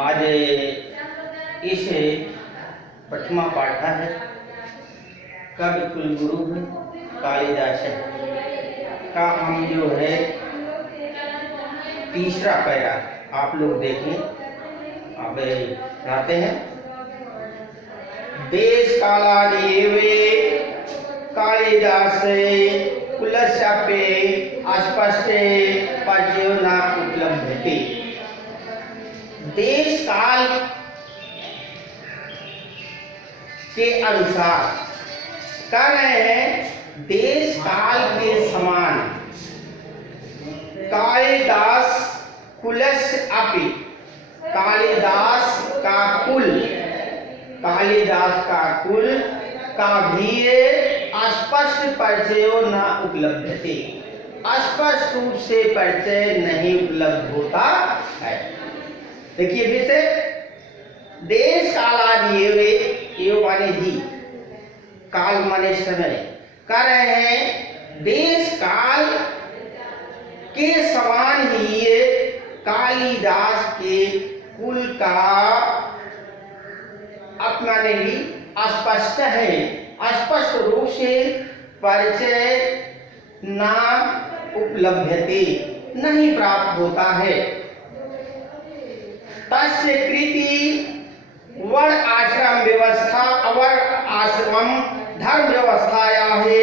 आज इस प्रथमा पाठ है। कवि कुलगुरु कालिदास का हम जो है तीसरा पैरा आप लोग देखें। अब आते हैं। देश काला देवे कालिदास कुलस्यापे अस्पष्टे पद्यो न उपलब्धते। देश काल के अनुसार कह रहे हैं, देश काल के समान कालिदास कुलस्य अपि, कालिदास का कुल का भी स्पष्ट परिचय न उपलब्धते, स्पष्ट रूप से परिचय नहीं उपलब्ध होता है। देखिए फिर से, देश कालादि एवं माने ही, काल माने समय, कह रहे हैं देश काल के समान ही ये कालिदास के कुल का अपना ने भी अस्पष्ट है, स्पष्ट रूप से परिचय ना उपलब्धते, नहीं प्राप्त होता है। तस्य कृति वर्ण आश्रम व्यवस्था अवर आश्रम धर्म व्यवस्थाया है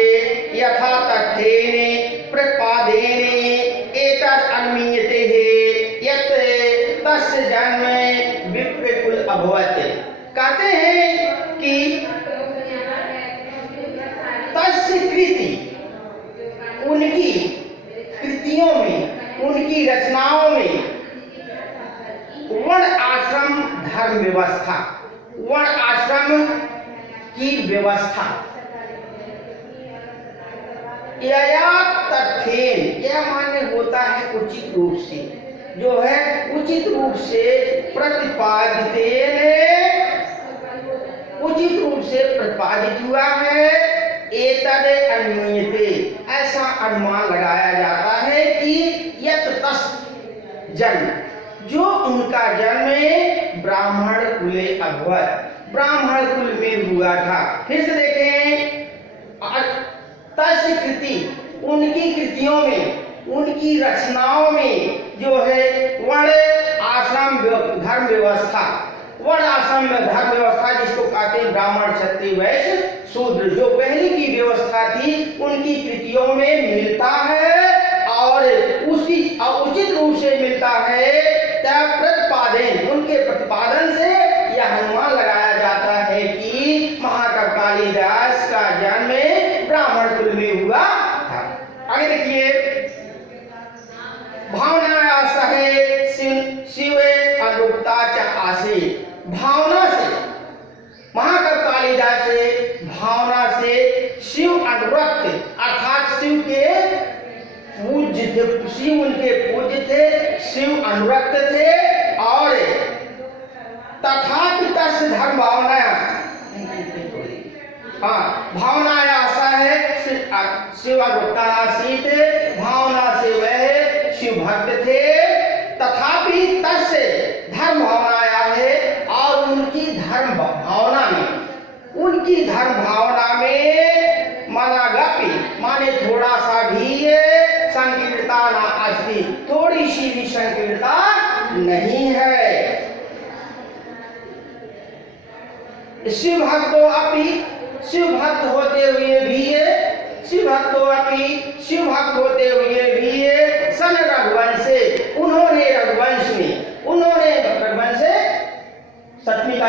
यथा तथ्येने प्रतिपादेने एतत् अनुमीयते है यत् तस्य जन्म विप्रकुल अभवत्। कहते हैं कि तस्य कृति, उनकी कृतियों में, उनकी रचनाओं में वर्ण आश्रम धर्म व्यवस्था, वर्ण आश्रम की व्यवस्था, यया तथ्येन, यह मान्य होता है उचित रूप से, जो है उचित रूप से प्रतिपादितेन, उचित रूप से प्रतिपादित हुआ है। एतद् अनुमीयते, ऐसा अनुमान लगाया जाता है कि यत् तस् जन्म, जो उनका जन्म ब्राह्मण कुले अभवत्, ब्राह्मण कुल में हुआ था। फिर से देखें, तस्य कृति, उनकी कृतियों में, उनकी रचनाओं में जो है वर्ण आश्रम धर्म व्यवस्था, वर्ण आश्रम में धर्म व्यवस्था जिसको कहते हैं ब्राह्मण क्षत्रिय वैश्य शूद्र, जो पहले की व्यवस्था थी उनकी कृतियों में मिलता है और उसी उचित रूप से मिलता है। प्रतिपादन, उनके प्रतिपादन से यह अनुमान लगाया जाता है कि महाकवि कालिदास का जन्म ब्राह्मण कुल में हुआ था। आगे देखिए, भावना सहे शिव अनुक्ता च आसे, भावना से, महाकवि कालिदास से भावना से शिव अनुरक्त अर्थात शिव के पूज्य थे, शिव उनके पूज्य थे, शिव अनुरक्त थे। और तथापि तस्य धर्म भावना, हाँ भावना ऐसा है शिव अनुरक्ता आसीत, भावना से वह शिव भक्त थे। तथापि तस्य धर्म भावना है, और उनकी धर्म भावना में, उनकी धर्म भावना में मनागपि माने थोड़ा सा भी संकीर्णता ना अस्ति, थोड़ी सी भी संकीर्णता नहीं है। शिव भक्तो अपि, शिव भक्त होते हुए भी, शिव भक्तो अपि, शिव भक्त होते हुए भी सन रघुवंश, उन्होंने रघुवंश में, उन्होंने रघुवंश सतमी का,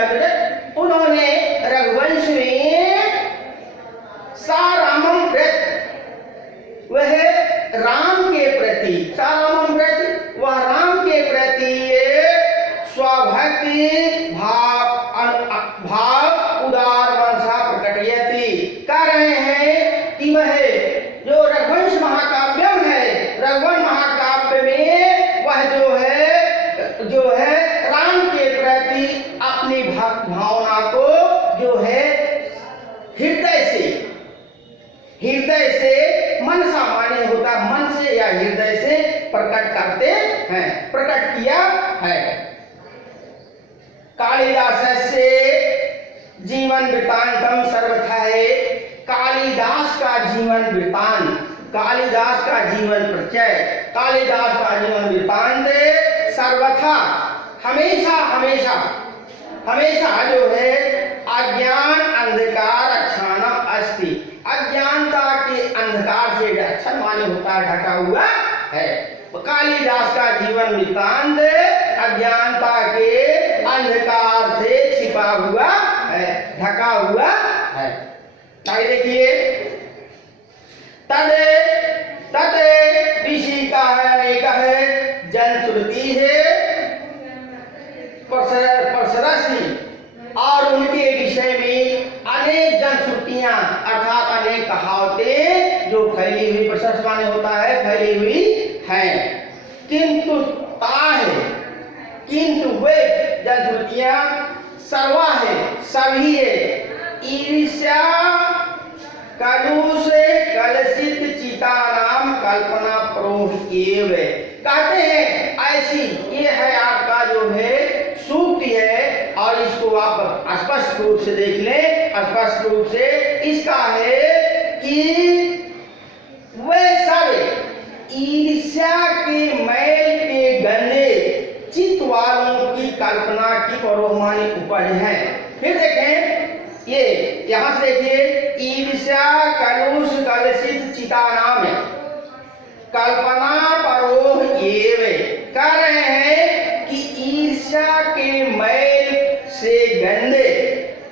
उन्होंने रघुवंश में सारामम व्रत, वह राम के प्रति, सारामम व्रत, वह राम के प्रति स्वभक्ति भाव उदार मनसा प्रकटयति। कह रहे हैं कि वह जो रघुवंश महाकाव्यम है, रघुवंश महाकाव्य में वह जो है राम के प्रति अपनी भक्त भावना को जो है हृदय से मन सामान्य होता, मन से या हृदय से प्रकट करते हैं, प्रकट किया है। कालिदासस्य जीवन वृत्तांतम सर्वथा है। कालिदास का जीवन वृत्तांत, कालिदास का जीवन परिचय, कालिदास का जीवन वृत्तांत सर्वथा हमेशा हमेशा हमेशा जो है अज्ञान अंधकार क्षाणम अस्ति, अज्ञानता के अंधकार से अक्षर माने होता है ढका हुआ है। कालिदास का जीवन वृत्तांत अज्ञानता के अंधकार से छिपा हुआ है, ढका हुआ है। आगे देखिए, तद तद ऋषि का है अनेक है जनश्रुति है परसरसी, और उनके विषय में अनेक जनश्रुतियां अर्थात अनेक कहावतें जो फैली हुई, प्रशस्त माने होता है फैली हुई हैं, किंतु किंतु वे जनश्रुतियां सर्वा है, सभी है। ईर्ष्या कलुष कलशित चिता नाम कल्पना प्रोह एव, कहते हैं ऐसी ये है आपका जो है सूक्ति है, और इसको आप स्पष्ट रूप से देख लें, स्पष्ट रूप से इसका है कि वे सब ईर्ष्या के मैल के गंदे चित्त वालों की कल्पना की परोमानी उपज है। फिर देखें ये यहां से देखिए, ईर्ष्या कलुष कलशित चिता नाम है कल्पना परोह एव, कह रहे हैं कि ईर्ष्या के मैल से गंदे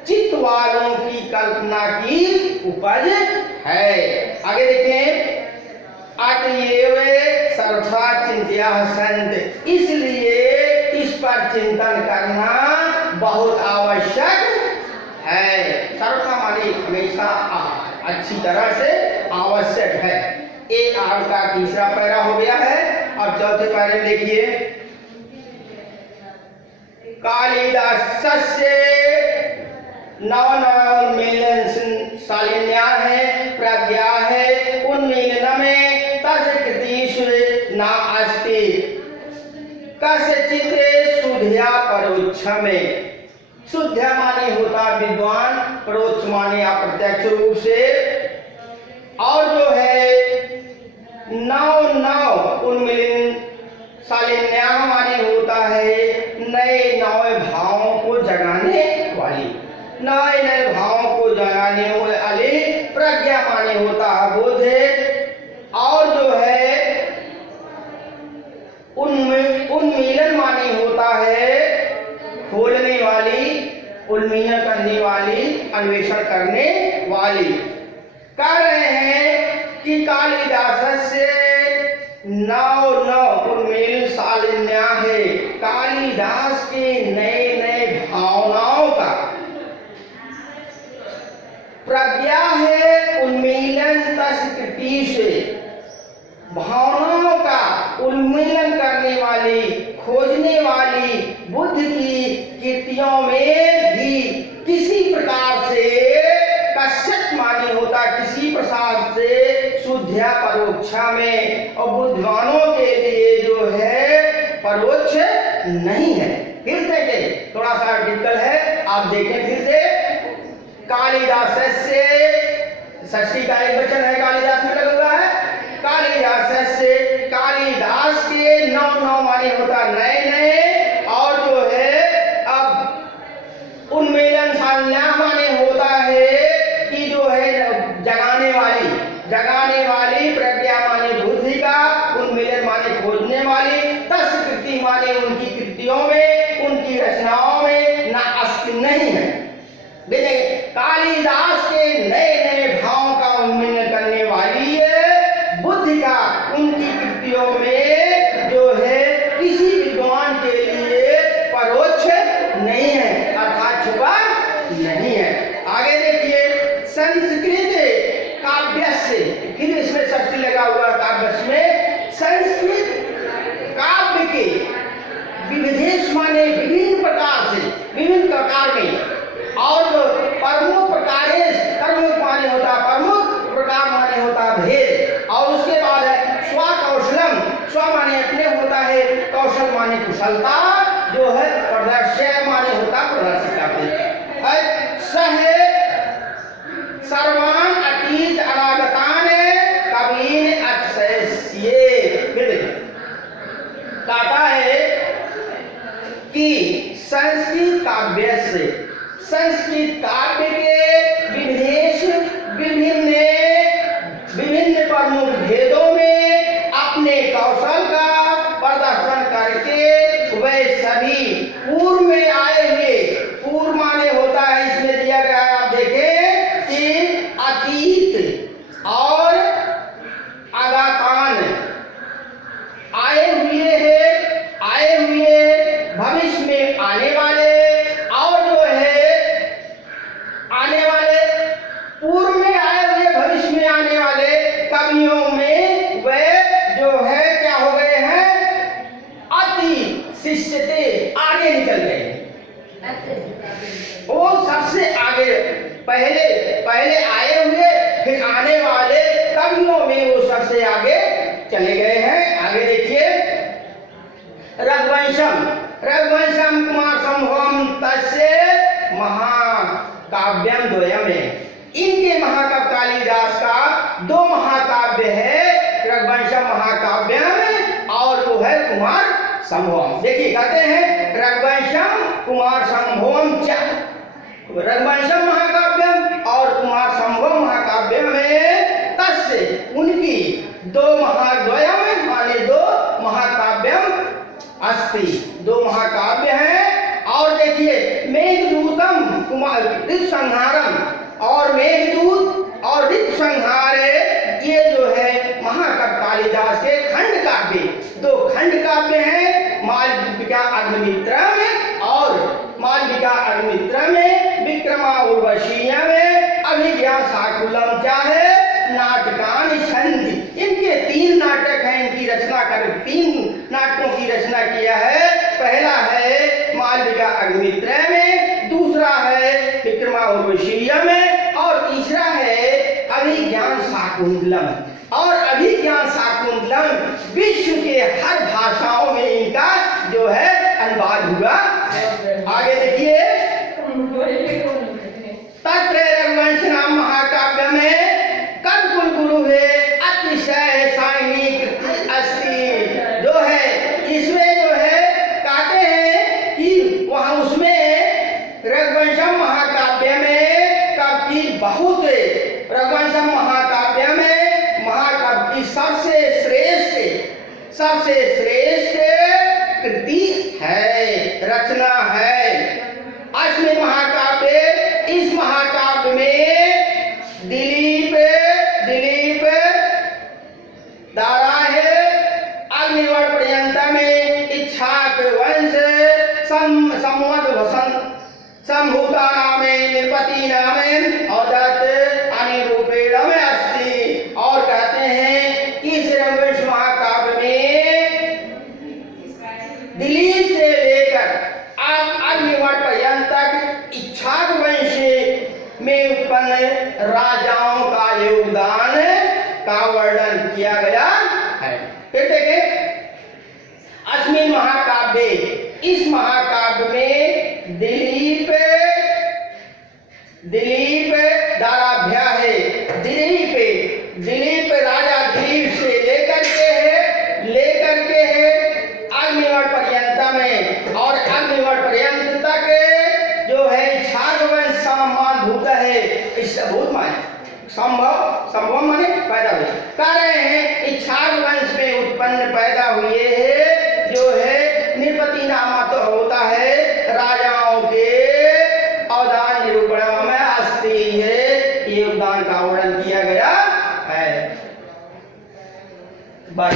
चित्त वालों की कल्पना की उपज है। आगे देखें, अतएव सर्वथा चिंत्या संत, इसलिए इस पर चिंतन करना बहुत आवश्यक है। सर्वथा माने हमेशा अच्छी तरह से आवश्यक है। एक आपका तीसरा पैरा हो गया है। अब चौथे पैरे देखिए, कालिदासस्य नव नवोन्मीलन शालिन्या है प्रज्ञा है, उन्मीलन में तस् कृतिषु न अस्ति कस्यचित् शुद्ध्या परोक्ष में। शुद्ध्या माने होता विद्वान, परोक्ष माने अप्रत्यक्ष रूप से, और जो है नव नव उन्मीलन शालिन्या माने होता है नए नए भावों को जगाने वाली, नए नए भावों को जगाने वाली। प्रज्ञा माने होता है बोध, और जो है उन्मीलन माने होता है खोलने वाली, उन्मीलन करने वाली, अन्वेषण करने वाली। कह रहे हैं कि कालिदास से नव नव उन्मीलन शालिन्या है, कालिदास के नए नए भावनाओं का प्रज्ञा है, उन्मीलन तस्कृति से भावनाओं का उन्मीलन करने वाली, खोजने वाली बुद्धि की कृतियों में भी किसी प्रकार से कश्यप माने होता, किसी प्रसाद से शुद्ध्या परोक्षा में, और बुद्धिमानों के लिए जो है परोक्ष नहीं है। फिर देखें, थोड़ा सा आर्टिकल है, आप देखें फिर से। कालिदास से षष्ठी का एक वचन है, कालिदास में लगा हुआ है। कालिदास से, कालिदास के नव नव माने होता नए नए, और जो है अब उन्मीलन शालिन्या माने होता है कि जो है जगाने वाली, जगाने वाली। प्रज्ञा माने बुद्धि का, उन्मीलन माने खोजने वाली, तस्कृति माने उनकी कृतियों में, उनकी रचनाओं में ना अस्ति नहीं है। देखिए, कालिदास के नए नए भावों का उन्मीलन करने वाली है बुद्धि का, उनकी कृतियों में जो है किसी विद्वान के लिए परोक्ष नहीं है, अर्थात छुपा नहीं है। आगे देखिए, संस्कृत काव्य से, फिर इसमें षष्ठी लगा हुआ काव्य में, संस्कृत काव्य के विविधेश माने विभिन्न प्रकार से, विभिन्न प्रकार में, और जो प्रमुख प्रकार प्रमुख माने होता प्रमुख, प्रकार माने होता भेद, और उसके बाद है स्वकौशलम, स्व माने अपने होता है, कौशल माने कुशलता, जो है प्रदर्शय माने होता संस्कृत काव्य से संस्कृत काव्य के विविधेश विभिन्न विभिन्न प्रमुख भेदों में अपने कौशल का प्रदर्शन करके वे सभी पूर्व में आए हुए, पूर्व माने होता है इसमें दिया गया है, आप देखें कि अतीत और आगातान आए हुए हैं, आए हुए भविष्य में आने वाले और जो है आने वाले, पूर्व में आए हुए भविष्य में आने वाले कवियों में वे जो है क्या हो गए हैं, अति शिष्य थे, आगे निकल गए। वो सबसे आगे पहले आए हुए फिर आने वाले कवियों में वो सबसे आगे चले गए हैं। आगे देखिए, रघुवंशम कुमार संभवम तस्य महाकाव्यम द्वयम है। इनके महाकाव्य कालिदास का दो महाकाव्य है, रघुवंशम महाकाव्यम और वो है कुमार संभवम। देखिए कहते हैं रघुवंशम कुमार संभवम च, रघुवंशम महाकाव्यम और कुमार संभव महाकाव्य में तस्य उनकी दो महाद्वयम माने दो महाकाव्यम अस्ति, दो महाकाव्य हैं। और देखिए मेघदूतम कुमार ऋतुसंहारम और मेघदूत और ऋतुसंहार ये जो है महाकाव्य कालिदास के खंड काव्य, दो खंड काव्य हैं, मालविका अग्निमित्रम और मालविका अग्निमित्रम में, विक्रमा उर्वशीय में, अभिज्ञा शाकुलम चाहे नाटकान छंद। इनके तीन नाटक हैं, इनकी रचना कर तीन नाटकों की रचना किया है। पहला है मालविका अग्निमित्र में, दूसरा है विक्रमा उर्वशीय में और तीसरा है अभिज्ञान शाकुंतलम। और अभिज्ञान शाकुंतलम विश्व के हर भाषाओं में इनका जो है अनुवाद हुआ। आगे देखिए, तत्र रघुवंश नाम महाकाव्य में कवि गुरु है अतिशय साइनिक अस्ति, जो है इसमें जो है कहते हैं कि वहां उसमें रघुवंशम महाकाव्य में कवि बहुत, रघुवंशम महाकाव्य में महाकाव्य की सबसे श्रेष्ठ कृति है, रचना है। अस्मिन् महाकाव्य, इस महाकाव्य में दिलीप दारा है अग्निवट पर्यंत में इच्छाक वंश संवद वसंत संभूता नामे नृपति नामे औदत अनिरूपेण में अस्ति। और कहते हैं कि इस रघुवंश महाकाव्य में दिलीप से लेकर अग्निवट पर्यंत तक इच्छाक वंश में उत्पन्न राजाओं का योगदान का वर्णन किया गया है। फिर देखें, अस्मिन् महाकाव्य, इस महाकाव्य में दिलीप दाराभ्या है, दिलीप राजा दिलीप से लेकर के है अग्निवट पर्यंत में, और अग्निवट पर्यंत तक जो है छागवंश संभूत है। इस भूत माने संभव माने पैदा हुए, कह रहे हैं इच्छाक वंश में उत्पन्न पैदा हुए हैं, जो है नृपति नामा तो होता है राजाओं के अवदान निरूपण में अस्ति है, योगदान का वर्णन किया गया है। बस